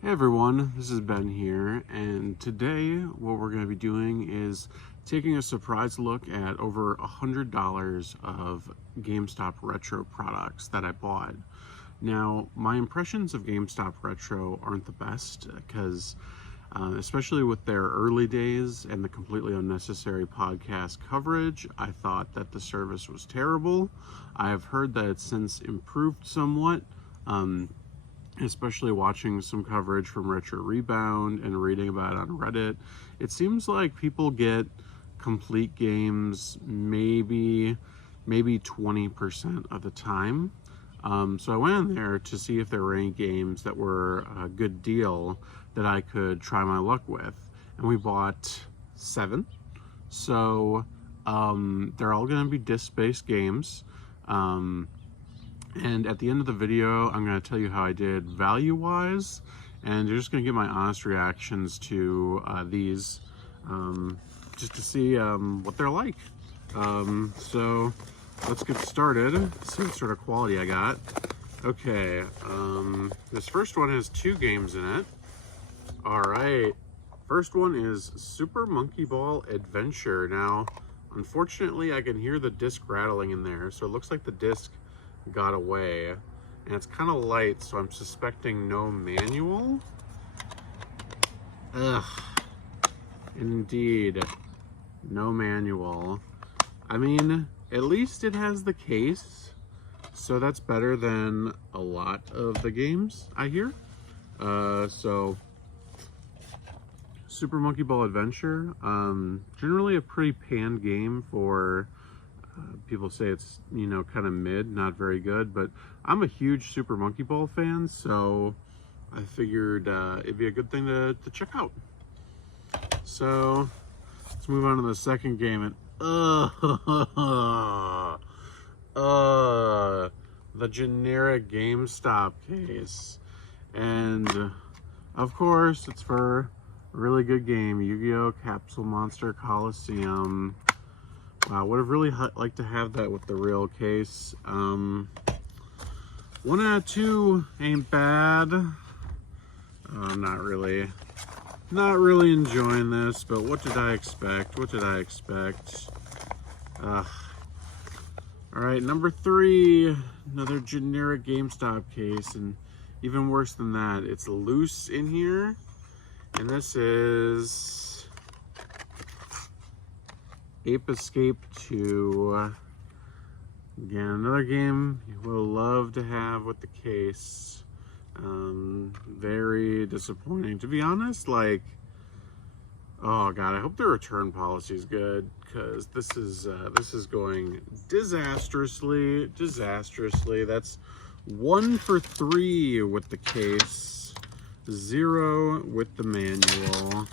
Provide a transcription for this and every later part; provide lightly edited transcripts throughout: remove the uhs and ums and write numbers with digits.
Hey everyone, this is Ben here, and today what we're going to be doing is taking a surprise look at over $100 of GameStop retro products that I bought. Now, my impressions of GameStop retro aren't the best because especially with their early days and the completely unnecessary podcast coverage, I thought that the service was terrible. I have heard that it's since improved somewhat. Especially watching some coverage from Retro Rebound and reading about it on Reddit, it seems like people get complete games maybe 20% of the time. So I went in there to see if there were any games that were a good deal that I could try my luck with, and we bought 7. So they're all going to be disc-based games. And at the end of the video, I'm going to tell you how I did value-wise, and you're just going to get my honest reactions to these, just to see what they're like. So let's get started, see what sort of quality I got. Okay, this first one has 2 games in it. All right, first one is Super Monkey Ball Adventure. Now, unfortunately, I can hear the disc rattling in there, so it looks like the disc got away, and it's kind of light, so I'm suspecting no manual. Ugh, indeed, no manual. I mean, at least it has the case, so that's better than a lot of the games I hear. So Super Monkey Ball Adventure, generally a pretty panned game for people say it's, you know, kind of mid, not very good, but I'm a huge Super Monkey Ball fan, so I figured it'd be a good thing to check out. So let's move on to the second game. And the generic GameStop case, and of course it's for a really good game, Yu-Gi-Oh! Capsule Monster Coliseum. I would have really liked to have that with the real case. 1 out of 2 ain't bad. Not really enjoying this, but what did I expect? All right, number 3, another generic GameStop case, and even worse than that, it's loose in here, and this is Ape Escape 2. Again, another game you will love to have with the case. Very disappointing, to be honest. Like, oh god, I hope the return policy is good, because this is going disastrously. That's 1 for 3 with the case, 0 with the manual.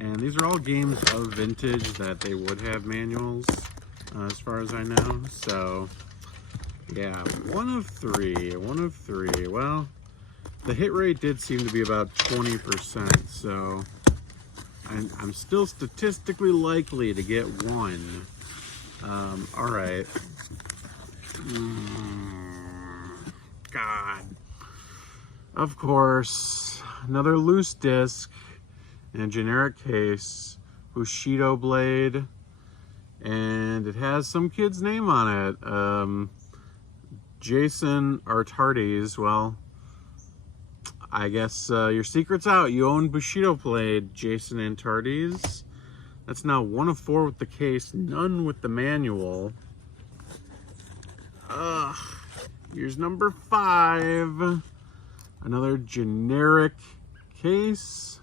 And these are all games of vintage that they would have manuals, as far as I know. So, yeah, 1 of 3. Well, the hit rate did seem to be about 20%, so I'm still statistically likely to get 1. All right. God. Of course, another loose disc. In a generic case, Bushido Blade, and it has some kid's name on it. Jason Artardes. Well, I guess your secret's out. You own Bushido Blade, Jason Artardes. That's now 1 of 4 with the case, none with the manual. Here's number 5. Another generic case.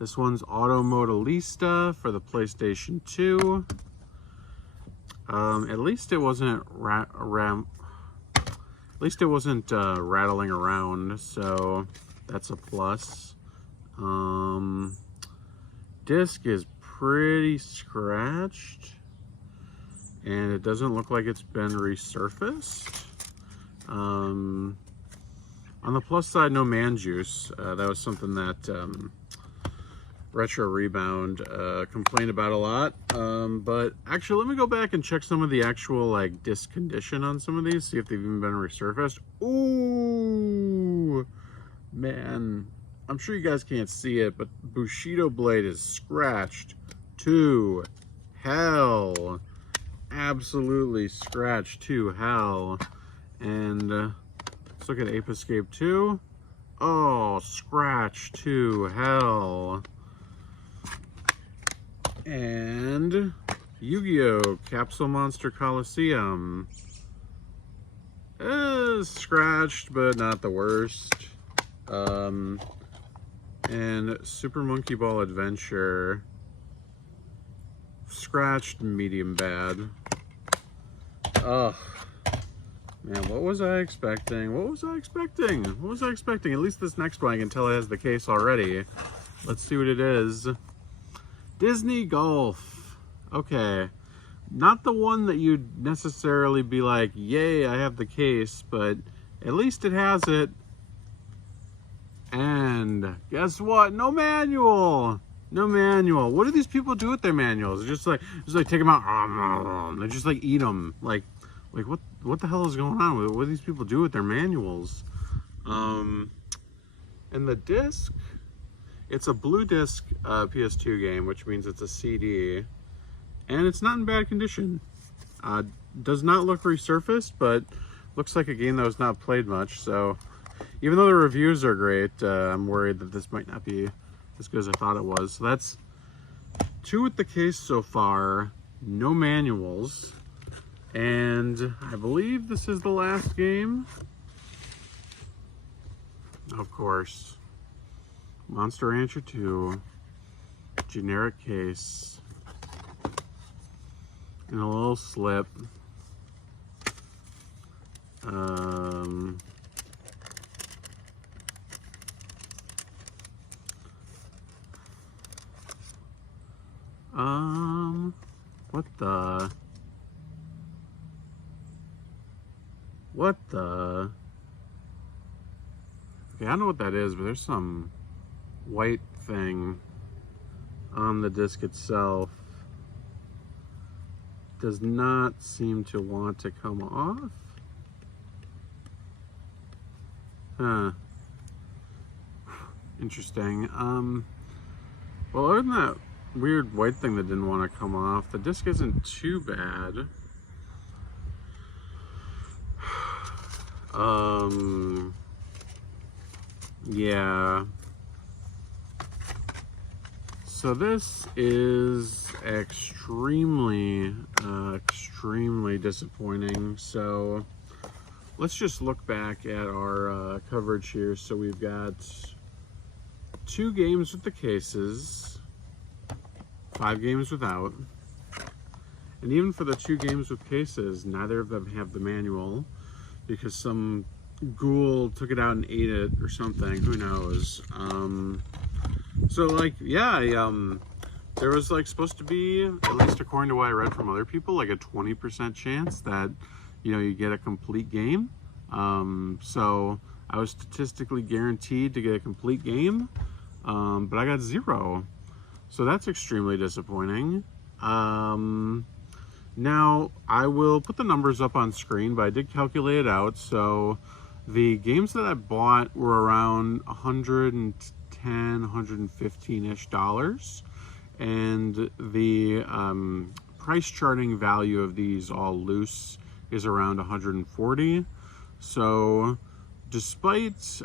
This one's Automodalista for the PlayStation 2. At least it wasn't rattling around, so that's a plus. Disc is pretty scratched, and it doesn't look like it's been resurfaced. On the plus side, no man juice. That was something that Retro Rebound complained about a lot, but actually let me go back and check some of the actual like disc condition on some of these, see if they've even been resurfaced. Ooh, man, I'm sure you guys can't see it, but Bushido blade is scratched to hell. Absolutely scratched to hell. And let's look at Ape Escape 2. Oh, scratched to hell. And Yu-Gi-Oh! Capsule Monster Coliseum. Scratched, but not the worst. And Super Monkey Ball Adventure. Scratched, medium bad. Ugh. Man, what was I expecting? What was I expecting? What was I expecting? At least this next one I can tell it has the case already. Let's see what it is. Disney Golf. Okay. Not the one that you'd necessarily be like, yay, I have the case, but at least it has it. And guess what? No manual. No manual. What do these people do with their manuals? They're just like take them out. They just like eat them. Like what the hell is going on with it? What do these people do with their manuals? And the disc, it's a blue disc PS2 game, which means it's a CD, and it's not in bad condition. Does not look resurfaced, but looks like a game that was not played much. So even though the reviews are great, I'm worried that this might not be as good as I thought it was. So that's 2 with the case so far, no manuals. And I believe this is the last game. Of course. Monster Rancher 2. Generic case. And a little slip. What the? Okay, I don't know what that is, but there's some white thing on the disc itself. Does not seem to want to come off. Huh. Interesting. Well, other than that weird white thing that didn't want to come off, the disc isn't too bad. Yeah. So this is extremely disappointing. So let's just look back at our coverage here. So we've got 2 games with the cases, 5 games without. And even for the 2 games with cases, neither of them have the manual, because some ghoul took it out and ate it or something, who knows. So like, yeah, there was like supposed to be, at least according to what I read from other people, like a 20% chance that, you know, you get a complete game. So I was statistically guaranteed to get a complete game, but I got 0. So that's extremely disappointing. Now, I will put the numbers up on screen, but I did calculate it out. So the games that I bought were around $110, $115-ish dollars. And the price charting value of these all loose is around 140. So despite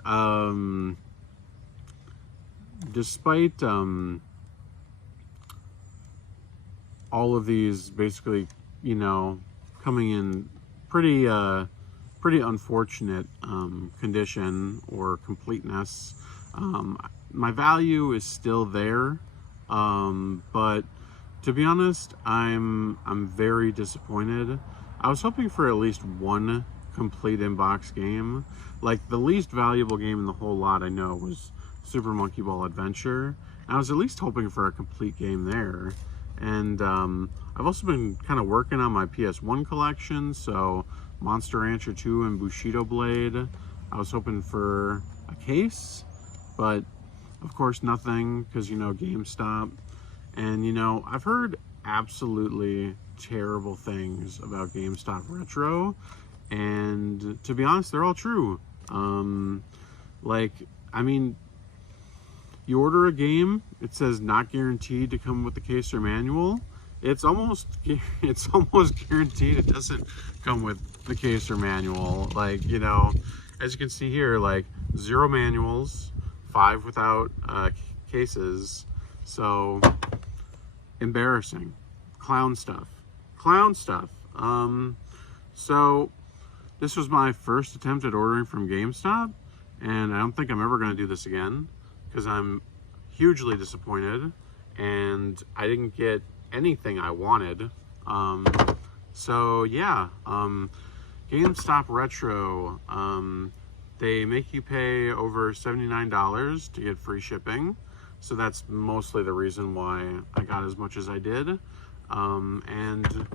all of these basically, you know, coming in pretty unfortunate condition or completeness, my value is still there, but to be honest, I'm very disappointed. I was hoping for at least one complete in-box game. Like, the least valuable game in the whole lot I know was Super Monkey Ball Adventure, and I was at least hoping for a complete game there. And I've also been kind of working on my PS1 collection, so Monster Rancher 2 and Bushido Blade. I was hoping for a case, but of course nothing, because, you know, Gamestop. And, you know, I've heard absolutely terrible things about GameStop Retro, and to be honest, they're all true. Like, I mean, you order a game, it says not guaranteed to come with the case or manual. It's almost guaranteed it doesn't come with the case or manual. Like, you know, as you can see here, like 0 manuals, 5 without cases. So embarrassing. Clown stuff. So this was my first attempt at ordering from GameStop, and I don't think I'm ever going to do this again because I'm hugely disappointed and I didn't get anything I wanted. So yeah, GameStop Retro, they make you pay over $79 to get free shipping. So that's mostly the reason why I got as much as I did. And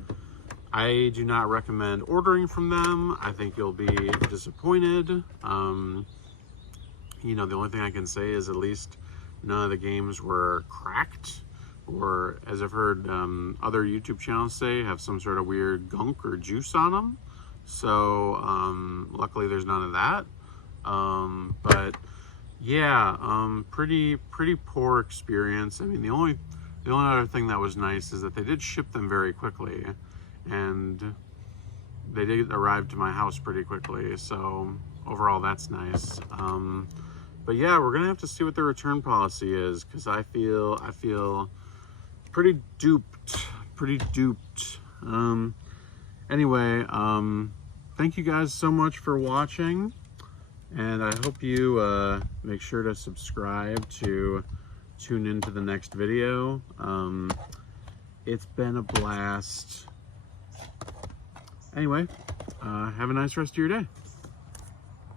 I do not recommend ordering from them. I think you'll be disappointed. You know, the only thing I can say is at least none of the games were cracked, or as I've heard other YouTube channels say, have some sort of weird gunk or juice on them. So luckily there's none of that. But yeah, pretty poor experience. I mean, the only other thing that was nice is that they did ship them very quickly, and they did arrive to my house pretty quickly. So overall, that's nice. But yeah, we're gonna have to see what the return policy is, because I feel pretty duped. Anyway, thank you guys so much for watching, and I hope you make sure to subscribe to tune into the next video. It's been a blast. Anyway, have a nice rest of your day.